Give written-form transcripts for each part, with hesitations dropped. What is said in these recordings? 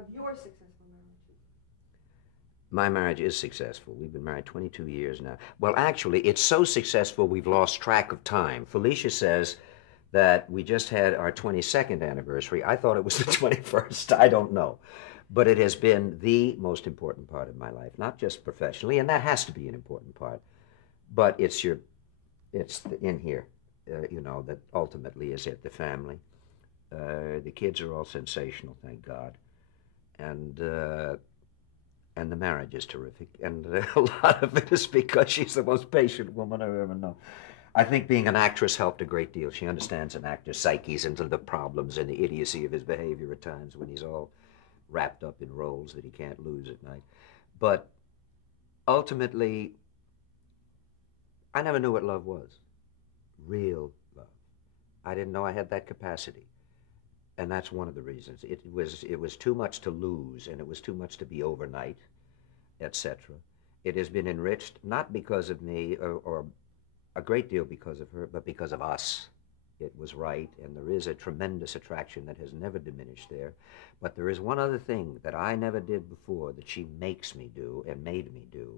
of your successful marriages? My marriage is successful. We've been married 22 years now. Well, actually, it's so successful we've lost track of time. Felicia says that we just had our 22nd anniversary. I thought it was the 21st. I don't know. But it has been the most important part of my life, not just professionally, and that has to be an important part. But it's in here, you know, that ultimately is it, the family. The kids are all sensational, thank God. And the marriage is terrific. And a lot of it is because she's the most patient woman I've ever known. I think being an actress helped a great deal. She understands an actor's psyches and the problems and the idiocy of his behavior at times when he's all wrapped up in roles that he can't lose at night. But ultimately, I never knew what love was. Real love. I didn't know I had that capacity. And that's one of the reasons. It was too much to lose, and it was too much to be overnight, etc. It has been enriched, not because of me, or a great deal because of her, but because of us. It was right, and there is a tremendous attraction that has never diminished there. But there is one other thing that I never did before that she makes me do, and made me do,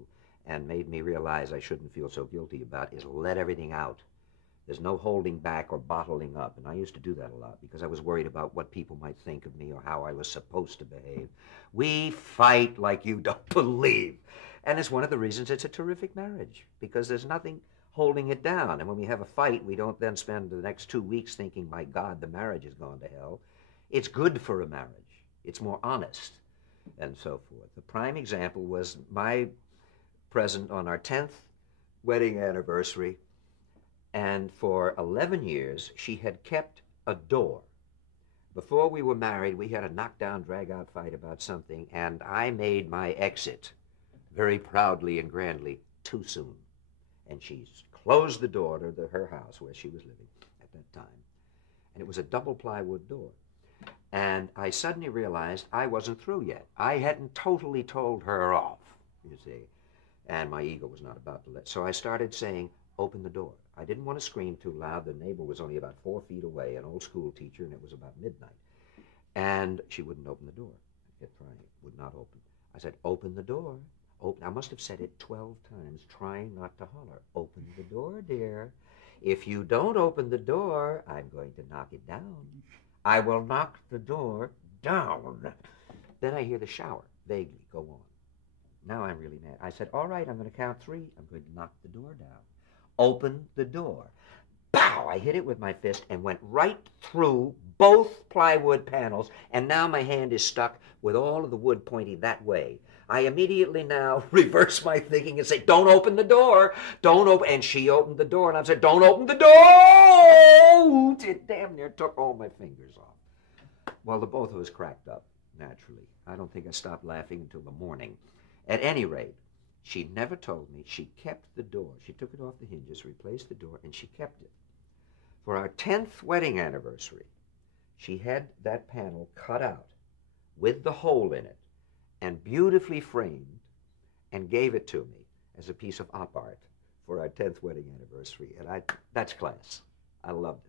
and made me realize I shouldn't feel so guilty about, is let everything out. There's no holding back or bottling up, and I used to do that a lot because I was worried about what people might think of me or how I was supposed to behave. We fight like you don't believe. And it's one of the reasons it's a terrific marriage, because there's nothing holding it down. And when we have a fight, we don't then spend the next 2 weeks thinking, my God, the marriage has gone to hell. It's good for a marriage. It's more honest, and so forth. The prime example was my present on our 10th wedding anniversary. And for 11 years, she had kept a door. Before we were married, we had a knockdown, drag-out fight about something, and I made my exit very proudly and grandly too soon. And she closed the door to her house where she was living at that time. And it was a double plywood door. And I suddenly realized I wasn't through yet. I hadn't totally told her off, you see. And my ego was not about to let. So I started saying, open the door. I didn't want to scream too loud. The neighbor was only about 4 feet away, an old school teacher, and it was about midnight. And she wouldn't open the door. I kept trying. It would not open. I said, open the door. Open. I must have said it 12 times, trying not to holler. Open the door, dear. If you don't open the door, I'm going to knock it down. I will knock the door down. Then I hear the shower vaguely go on. Now I'm really mad. I said, all right, I'm going to count 3. I'm going to knock the door down. Open the door. Pow! I hit it with my fist and went right through both plywood panels, and now my hand is stuck with all of the wood pointing that way. I immediately now reverse my thinking and say, don't open the door. Don't open. And she opened the door, and I said, don't open the door. It damn near took all my fingers off. Well, the both of us cracked up, naturally. I don't think I stopped laughing until the morning. At any rate, she never told me. She kept the door. She took it off the hinges, replaced the door, and she kept it. For our 10th wedding anniversary, she had that panel cut out with the hole in it and beautifully framed and gave it to me as a piece of op art for our 10th wedding anniversary. And that's class. I loved it.